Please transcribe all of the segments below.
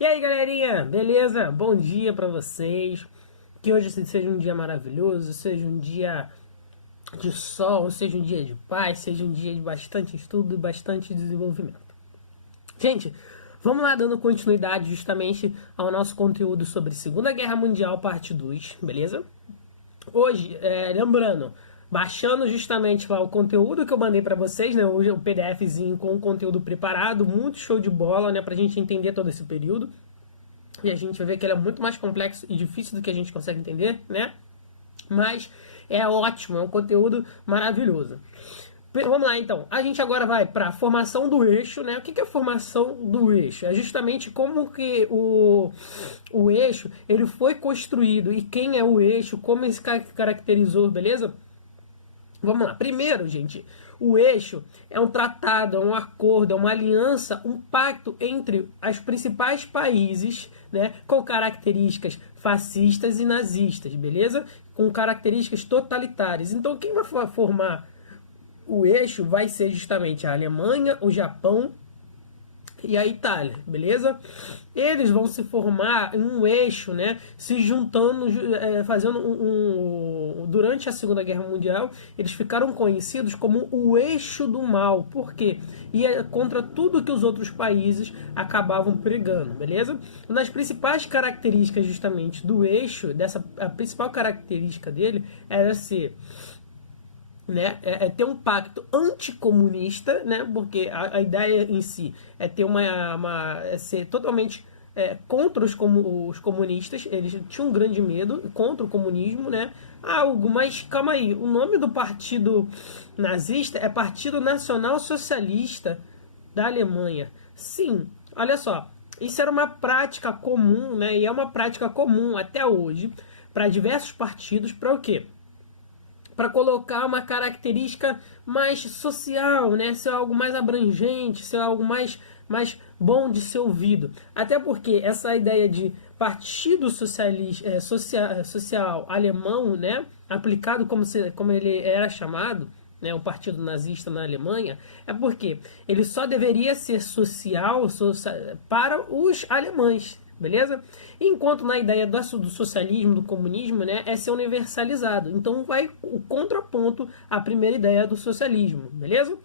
E aí, galerinha, beleza? Bom dia pra vocês. Que hoje seja um dia maravilhoso, seja um dia de sol, seja um dia de paz, seja um dia de bastante estudo e bastante desenvolvimento. Gente, vamos lá dando continuidade justamente ao nosso conteúdo sobre Segunda Guerra Mundial, parte 2, beleza? Hoje, lembrando, baixando justamente lá o conteúdo que eu mandei para vocês, né? Hoje o PDFzinho com o conteúdo preparado, muito show de bola, né? Pra gente entender todo esse período. E a gente vai ver que ele é muito mais complexo e difícil do que a gente consegue entender, né? Mas é ótimo, é um conteúdo maravilhoso. Vamos lá então. A gente agora vai para a formação do eixo, né? O que é a formação do eixo? É justamente como que o eixo ele foi construído e quem é o eixo, como ele se caracterizou, beleza? Vamos lá. Primeiro, gente, o eixo é um tratado, é um acordo, é uma aliança, um pacto entre os principais países, né, com características fascistas e nazistas, beleza? Com características totalitárias. Então, quem vai formar o eixo vai ser justamente a Alemanha, o Japão e a Itália, beleza? Eles vão se formar em um eixo, né? Se juntando, fazendo durante a Segunda Guerra Mundial, eles ficaram conhecidos como o eixo do mal. Por quê? E é contra tudo que os outros países acabavam pregando, beleza? Uma das principais características justamente do eixo, a principal característica dele era ser, né, ter um pacto anticomunista, né, porque a ideia em si é ter ser totalmente contra os comunistas. Eles tinham um grande medo contra o comunismo, né? Algo, mas calma aí, o nome do partido nazista é Partido Nacional Socialista da Alemanha. Sim, olha só, isso era uma prática comum, né? E é uma prática comum até hoje para diversos partidos, para o quê? Para colocar uma característica mais social, né? Ser algo mais abrangente, ser algo mais bom de ser ouvido. Até porque essa ideia de partido socialista, social alemão, né? Aplicado como ele era chamado, né, o partido nazista na Alemanha, é porque ele só deveria ser social para os alemães, beleza? Enquanto na ideia do socialismo, do comunismo, né, é ser universalizado. Então vai o contraponto à primeira ideia do socialismo, beleza?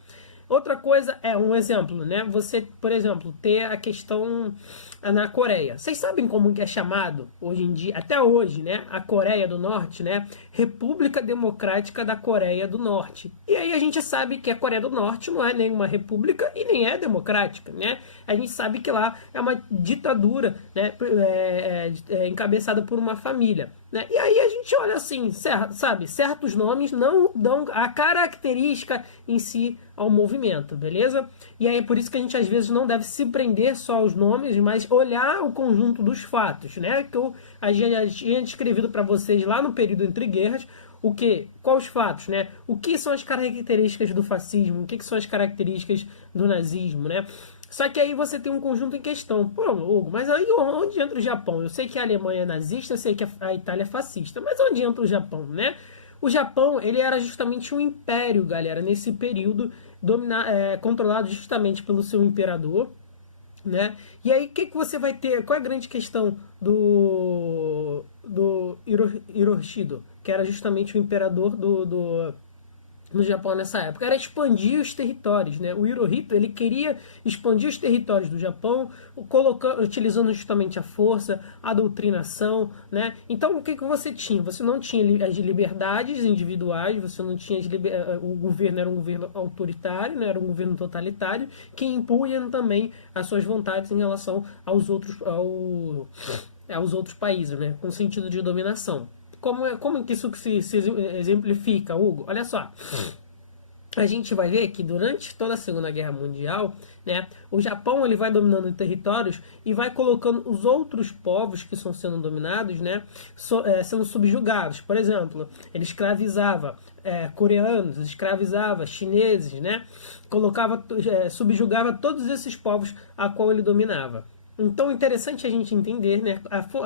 Outra coisa é um exemplo, né? Você, por exemplo, ter a questão na Coreia. Vocês sabem como que é chamado hoje em dia, até hoje, né? A Coreia do Norte, né? República Democrática da Coreia do Norte. E aí a gente sabe que a Coreia do Norte não é nenhuma república e nem é democrática, né? A gente sabe que lá é uma ditadura, né? Encabeçada por uma família. Né? E aí a gente olha assim, sabe, certos nomes não dão a característica em si ao movimento, beleza? E aí é por isso que a gente às vezes não deve se prender só aos nomes, mas olhar o conjunto dos fatos, né? Que a gente tinha escrevido para vocês lá no período entre guerras, o que? Quais os fatos, né? O que são as características do fascismo? O que são as características do nazismo, né? Só que aí você tem um conjunto em questão. Pô, Hugo, mas aí onde entra o Japão? Eu sei que a Alemanha é nazista, eu sei que a Itália é fascista, mas onde entra o Japão, né? O Japão, ele era justamente um império, galera, nesse período, controlado justamente pelo seu imperador, né? E aí, o que você vai ter? Qual é a grande questão do Hirohito, que era justamente o imperador no Japão nessa época? Era expandir os territórios, né? O Hirohito, ele queria expandir os territórios do Japão, utilizando justamente a força, a doutrinação, né? Então, o que você tinha? Você não tinha as liberdades individuais, você não tinha o governo era um governo autoritário, né? Era um governo totalitário, que impunha também as suas vontades em relação aos outros países, né? Com sentido de dominação. Como que isso se exemplifica, Hugo? Olha só. A gente vai ver que durante toda a Segunda Guerra Mundial, né, o Japão ele vai dominando territórios e vai colocando os outros povos que estão sendo dominados, né, sendo subjugados. Por exemplo, ele escravizava coreanos, escravizava chineses, né, subjugava todos esses povos a qual ele dominava. Então, é interessante a gente entender, né,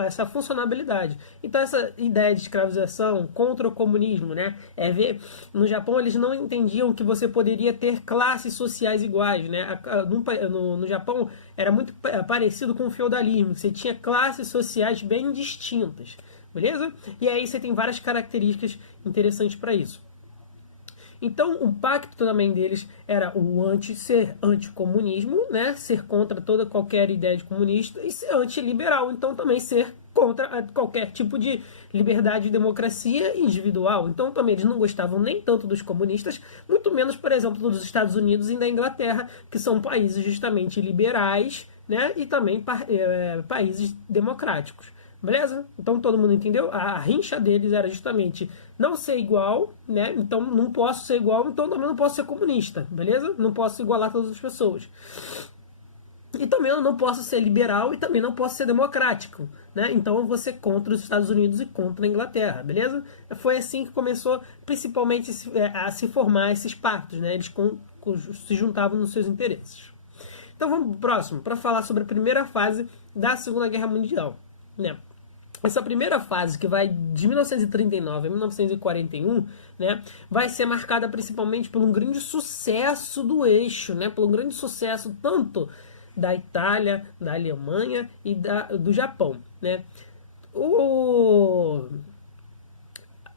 essa funcionalidade. Então, essa ideia de escravização contra o comunismo, né, é ver, no Japão eles não entendiam que você poderia ter classes sociais iguais, né. No Japão era muito parecido com o feudalismo, você tinha classes sociais bem distintas, beleza? E aí você tem várias características interessantes para isso. Então, o pacto também deles era ser anticomunismo, né? Ser contra toda qualquer ideia de comunista e ser antiliberal. Então, também ser contra qualquer tipo de liberdade e democracia individual. Então, também eles não gostavam nem tanto dos comunistas, muito menos, por exemplo, dos Estados Unidos e da Inglaterra, que são países justamente liberais, né? E também países democráticos. Beleza? Então todo mundo entendeu? A rincha deles era justamente não ser igual, né? Então não posso ser igual, então também não posso ser comunista, beleza? Não posso igualar todas as pessoas. E também eu não posso ser liberal e também não posso ser democrático, né? Então eu vou ser contra os Estados Unidos e contra a Inglaterra, beleza? Foi assim que começou principalmente a se formar esses pactos, né? Eles se juntavam nos seus interesses. Então vamos pro próximo, para falar sobre a primeira fase da Segunda Guerra Mundial, né? Essa primeira fase, que vai de 1939 a 1941, né, vai ser marcada principalmente por um grande sucesso do eixo, né, por um grande sucesso tanto da Itália, da Alemanha e do Japão. Né.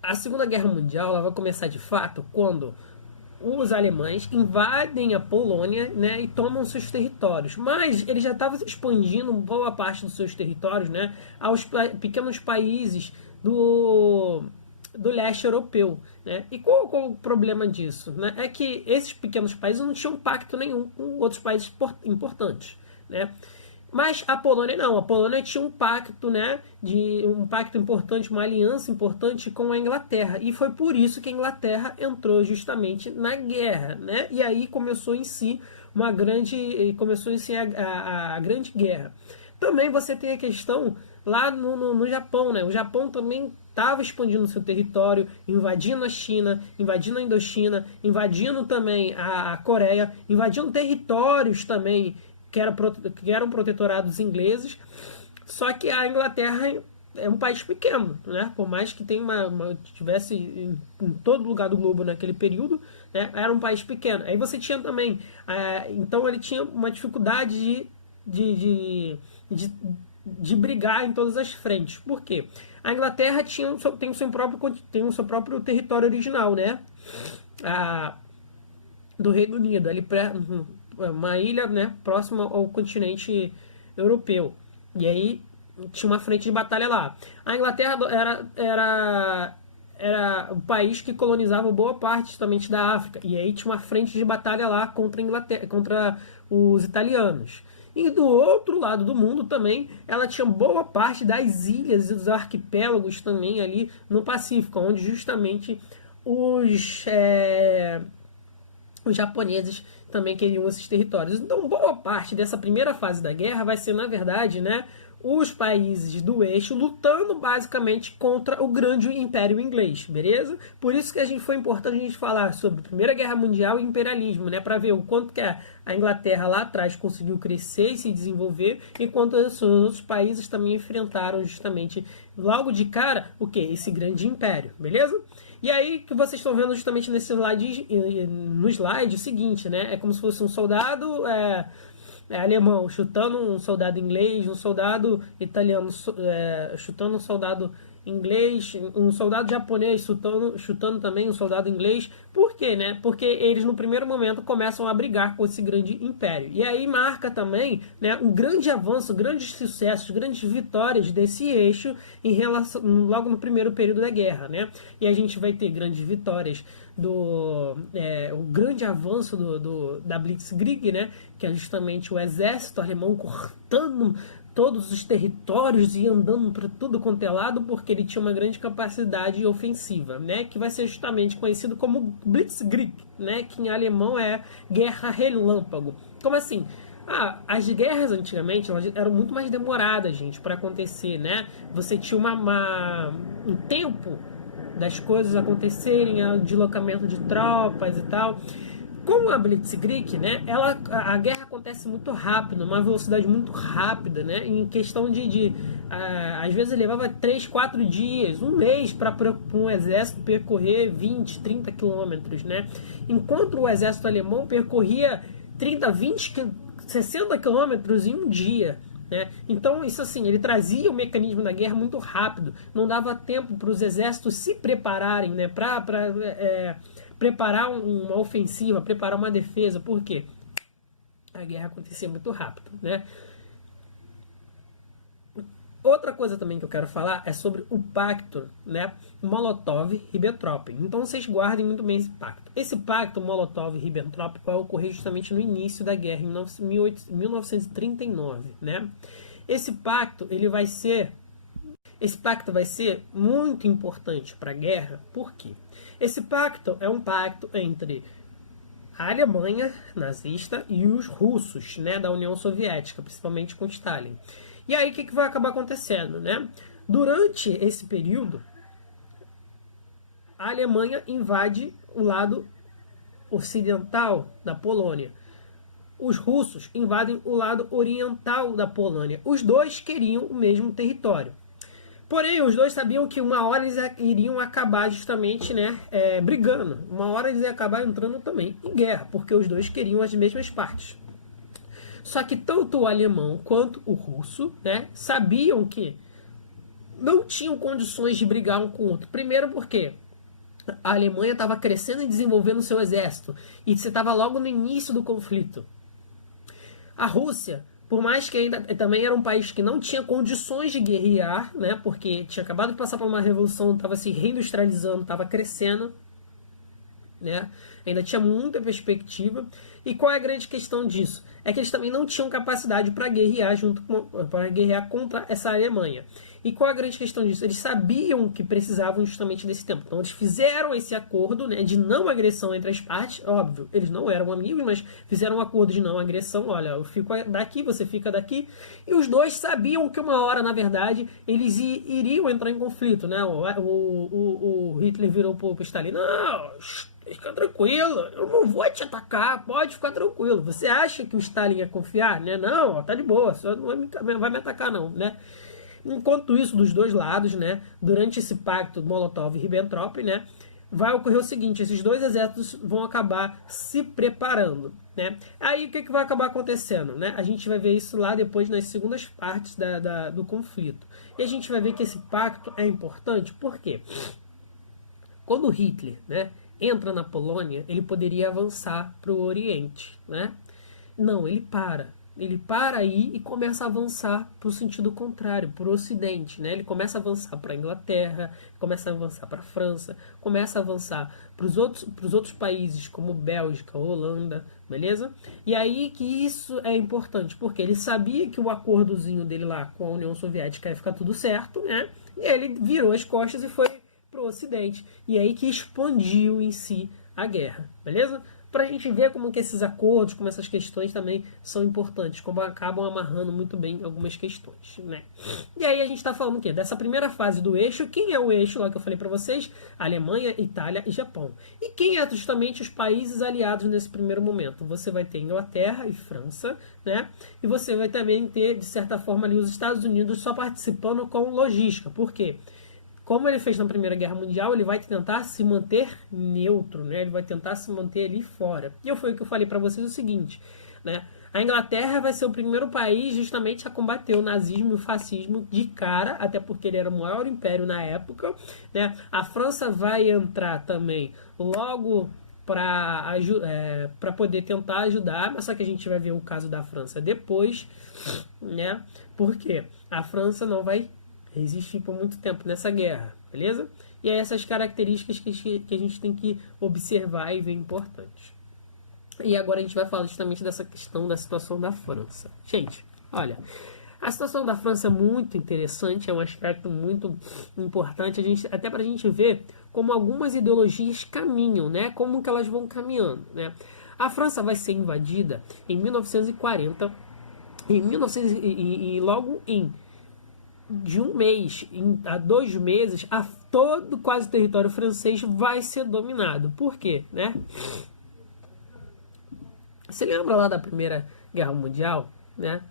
A Segunda Guerra Mundial ela vai começar de fato quando os alemães invadem a Polônia, né, e tomam seus territórios. Mas eles já estavam expandindo boa parte dos seus territórios, né, aos pequenos países do leste europeu. Né? E qual o problema disso? Né? É que esses pequenos países não tinham pacto nenhum com outros países importantes. Né? Mas a Polônia não. A Polônia tinha um pacto, né, um pacto importante, uma aliança importante com a Inglaterra. E foi por isso que a Inglaterra entrou justamente na guerra, né? E aí começou em si a grande guerra. Também você tem a questão lá no Japão, né? O Japão também estava expandindo seu território, invadindo a China, invadindo a Indochina, invadindo também a Coreia, invadindo territórios também que eram protetorados ingleses, só que a Inglaterra é um país pequeno, né? Por mais que tenha tivesse em todo lugar do globo naquele período, né? Era um país pequeno. Aí você tinha também, então ele tinha uma dificuldade de brigar em todas as frentes. Por quê? A Inglaterra tem o seu próprio território original, né? Do Reino Unido, ali uma ilha, né, próxima ao continente europeu. E aí tinha uma frente de batalha lá. A Inglaterra era o país que colonizava boa parte justamente da África. E aí tinha uma frente de batalha lá contra a Inglaterra, contra os italianos. E do outro lado do mundo também, ela tinha boa parte das ilhas e dos arquipélagos também ali no Pacífico, onde justamente os japoneses também queriam esses territórios. Então, boa parte dessa primeira fase da guerra vai ser, na verdade, né, os países do eixo lutando basicamente contra o grande império inglês, beleza? Por isso que foi importante a gente falar sobre a Primeira Guerra Mundial e imperialismo, né, para ver o quanto que a Inglaterra lá atrás conseguiu crescer e se desenvolver, enquanto os outros países também enfrentaram justamente logo de cara o que? Esse grande império, beleza? E aí que vocês estão vendo justamente nesse slide, no slide o seguinte, né? É como se fosse um soldado alemão chutando um soldado inglês, um soldado italiano chutando um soldado inglês, um soldado japonês chutando também um soldado inglês. Por quê, né? Porque eles no primeiro momento começam a brigar com esse grande império. E aí marca também, né, um grande avanço, grandes sucessos, grandes vitórias desse eixo em relação logo no primeiro período da guerra, né? E a gente vai ter grandes vitórias o grande avanço da Blitzkrieg, né? Que é justamente o exército alemão cortando todos os territórios e andando para tudo quanto é lado, porque ele tinha uma grande capacidade ofensiva, né? Que vai ser justamente conhecido como Blitzkrieg, né? Que em alemão é guerra relâmpago. Como assim? As guerras antigamente elas eram muito mais demoradas, gente, para acontecer, né? Você tinha um tempo das coisas acontecerem, o deslocamento de tropas e tal. Com a Blitzkrieg, né, a guerra acontece muito rápido, uma velocidade muito rápida, né, em questão às vezes levava 3, 4 dias, um mês para um exército percorrer 20, 30 quilômetros, né, enquanto o exército alemão percorria 30, 20, 60 quilômetros em um dia. Né? Então, isso assim, ele trazia o mecanismo da guerra muito rápido, não dava tempo para os exércitos se prepararem, né, para preparar uma ofensiva, preparar uma defesa. Por quê? A guerra acontecia muito rápido, né? Outra coisa também que eu quero falar é sobre o pacto, né, Molotov-Ribbentrop. Então vocês guardem muito bem esse pacto. Esse pacto Molotov-Ribbentrop vai ocorrer justamente no início da guerra, em 1939, né? Esse pacto vai ser muito importante para a guerra. Por quê? Esse pacto é um pacto entre a Alemanha nazista e os russos, né, da União Soviética, principalmente com Stalin. E aí o que vai acabar acontecendo, né? Durante esse período, a Alemanha invade o lado ocidental da Polônia. Os russos invadem o lado oriental da Polônia. Os dois queriam o mesmo território. Porém, os dois sabiam que uma hora eles iriam acabar justamente, né, brigando. Uma hora eles iam acabar entrando também em guerra, porque os dois queriam as mesmas partes. Só que tanto o alemão quanto o russo, né, sabiam que não tinham condições de brigar um com o outro. Primeiro porque a Alemanha estava crescendo e desenvolvendo seu exército. E você estava logo no início do conflito. A Rússia, por mais que ainda também era um país que não tinha condições de guerrear, né, porque tinha acabado de passar por uma revolução, estava se reindustrializando, estava crescendo, né, ainda tinha muita perspectiva. E qual é a grande questão disso? É que eles também não tinham capacidade para guerrear contra essa Alemanha. E qual é a grande questão disso? Eles sabiam que precisavam justamente desse tempo. Então eles fizeram esse acordo, né, de não agressão entre as partes. Óbvio, eles não eram amigos, mas fizeram um acordo de não agressão. Olha, eu fico daqui, você fica daqui. E os dois sabiam que uma hora, na verdade, eles iriam entrar em conflito, né? O Hitler virou pro Stalin: não, fica tranquilo, eu não vou te atacar, pode ficar tranquilo. Você acha que o Stalin ia confiar? Né? Não, tá de boa, só não vai me atacar não, né? Enquanto isso, dos dois lados, né, durante esse pacto Molotov-Ribbentrop, né, vai ocorrer o seguinte: esses dois exércitos vão acabar se preparando, né? Aí o que vai acabar acontecendo, né? A gente vai ver isso lá depois nas segundas partes do conflito. E a gente vai ver que esse pacto é importante, por quê? Quando Hitler, né, entra na Polônia, ele poderia avançar para o Oriente, né? Não, ele para. Ele para aí e começa a avançar para o sentido contrário, para o Ocidente, né? Ele começa a avançar para a Inglaterra, começa a avançar para a França, começa a avançar para os outros países como Bélgica, Holanda, beleza? E aí que isso é importante, porque ele sabia que o acordozinho dele lá com a União Soviética ia ficar tudo certo, né? E ele virou as costas e foi para o Ocidente. E aí que expandiu em si a guerra, beleza? Para a gente ver como que esses acordos, como essas questões também são importantes, como acabam amarrando muito bem algumas questões, né? E aí a gente está falando o quê? Dessa primeira fase do eixo. Quem é o eixo lá que eu falei para vocês? Alemanha, Itália e Japão. E quem é justamente os países aliados nesse primeiro momento? Você vai ter Inglaterra e França, né? E você vai também ter, de certa forma, ali os Estados Unidos só participando com logística. Por quê? Como ele fez na Primeira Guerra Mundial, ele vai tentar se manter neutro, né? Ele vai tentar se manter ali fora. E foi o que eu falei para vocês o seguinte, né? A Inglaterra vai ser o primeiro país justamente a combater o nazismo e o fascismo de cara, até porque ele era o maior império na época, né? A França vai entrar também logo para poder tentar ajudar, mas só que a gente vai ver o caso da França depois, né? Porque a França não vai resistir por muito tempo nessa guerra, beleza? E aí essas características que a gente tem que observar e ver importantes. E agora a gente vai falar justamente dessa questão da situação da França. Gente, olha, a situação da França é muito interessante, é um aspecto muito importante, até para a gente ver como algumas ideologias caminham, né? Como que elas vão caminhando, né? A França vai ser invadida em 1940, logo em de um mês a 2 meses, quase o território francês vai ser dominado. Por quê? Né? Você lembra lá da Primeira Guerra Mundial, né?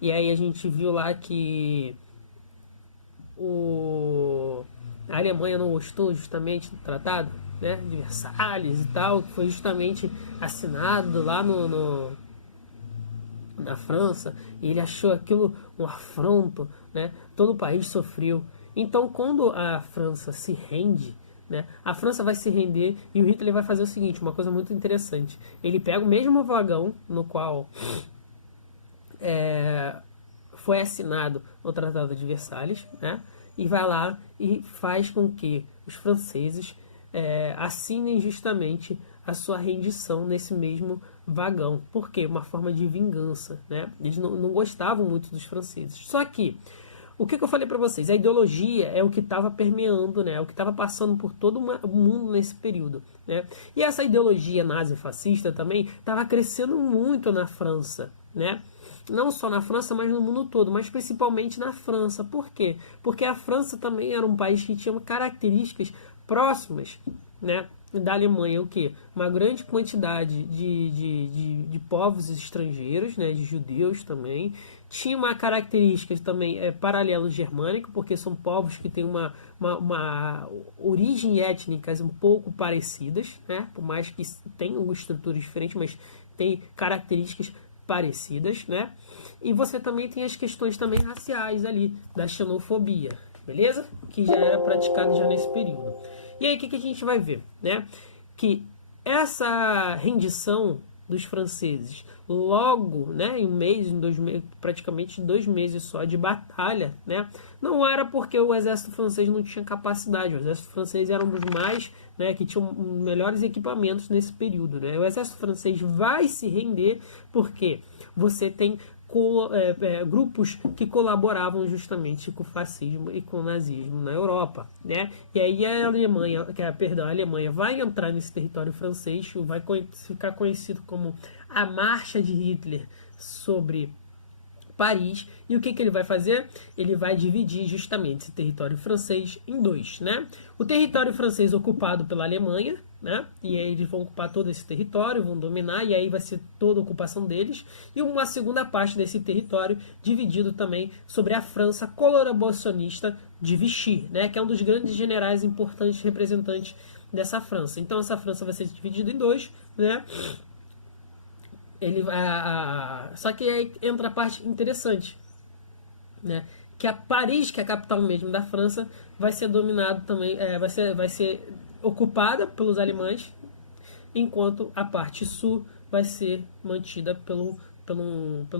E aí a gente viu lá que a Alemanha não gostou justamente do tratado, né, de Versalhes e tal, que foi justamente assinado lá na França, e ele achou aquilo um afronto, né? Todo o país sofreu. Então, quando a França se rende, né, a França vai se render e o Hitler vai fazer o seguinte, uma coisa muito interessante. Ele pega o mesmo vagão no qual foi assinado o Tratado de Versalhes, né, e vai lá e faz com que os franceses assinem justamente a sua rendição nesse mesmo vagão. Por quê? Uma forma de vingança, né? Eles não gostavam muito dos franceses. Só que, o que eu falei para vocês? A ideologia é o que estava permeando, né? O que estava passando por todo o mundo nesse período, né? E essa ideologia nazi-fascista também estava crescendo muito na França, né? Não só na França, mas no mundo todo, mas principalmente na França. Por quê? Porque a França também era um país que tinha características próximas, né, da Alemanha. O quê? Uma grande quantidade de povos estrangeiros, né, de judeus também. Tinha uma característica também paralelo germânico, porque são povos que têm uma origem étnicas um pouco parecidas, né, por mais que tenham estruturas diferentes, mas tem características parecidas, né? E você também tem as questões também raciais ali, da xenofobia, beleza? Que já era praticado já nesse período. E aí o que a gente vai ver, né? Que essa rendição dos franceses, logo, né, em um mês, em 2 meses, praticamente 2 meses só de batalha, né, não era porque o exército francês não tinha capacidade. O exército francês era um dos mais, né, que tinham melhores equipamentos nesse período, né. O exército francês vai se render porque você tem grupos que colaboravam justamente com o fascismo e com o nazismo na Europa, né? E aí a Alemanha, a Alemanha vai entrar nesse território francês, vai ficar conhecido como a Marcha de Hitler sobre Paris. E o que ele vai fazer? Ele vai dividir justamente esse território francês em dois, né? O território francês ocupado pela Alemanha, né? E aí eles vão ocupar todo esse território, vão dominar, e aí vai ser toda a ocupação deles. E uma segunda parte desse território dividido também sobre a França colaboracionista de Vichy, né? Que é um dos grandes generais importantes representantes dessa França. Então essa França vai ser dividida em dois, né? Só que aí entra a parte interessante, né? Que a Paris, que é a capital mesmo da França, vai ser dominado também, vai ser ocupada pelos alemães, enquanto a parte sul vai ser mantida pelo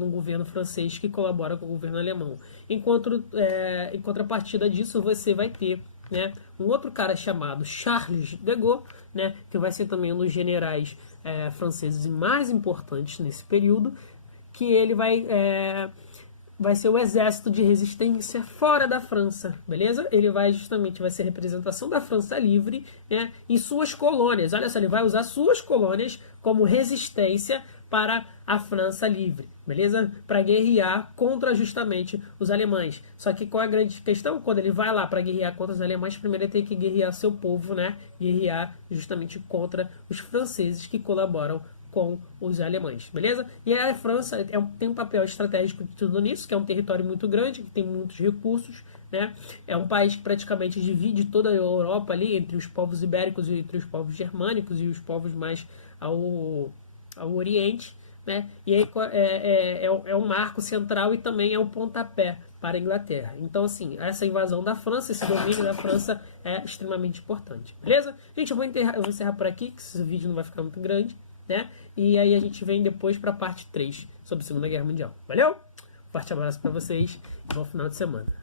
governo francês que colabora com o governo alemão. Enquanto, em contrapartida disso, você vai ter, né, um outro cara chamado Charles de Gaulle, né, que vai ser também um dos generais franceses mais importantes nesse período, que ele vai ser o exército de resistência fora da França, beleza? Ele vai ser representação da França livre, né, em suas colônias. Olha só, ele vai usar suas colônias como resistência para a França livre, beleza? Para guerrear contra justamente os alemães. Só que qual é a grande questão? Quando ele vai lá para guerrear contra os alemães, primeiro ele tem que guerrear seu povo, né? Guerrear justamente contra os franceses que colaboram com os alemães, beleza? E a França tem um papel estratégico de tudo nisso, que é um território muito grande, que tem muitos recursos, né? É um país que praticamente divide toda a Europa ali entre os povos ibéricos e entre os povos germânicos e os povos mais ao Oriente, né? E aí é um marco central e também é um pontapé para a Inglaterra. Então, assim, essa invasão da França, esse domínio da França é extremamente importante, beleza? Gente, eu vou encerrar por aqui, que esse vídeo não vai ficar muito grande, né? E aí a gente vem depois para a parte 3 sobre a Segunda Guerra Mundial. Valeu? Um forte abraço para vocês e bom final de semana.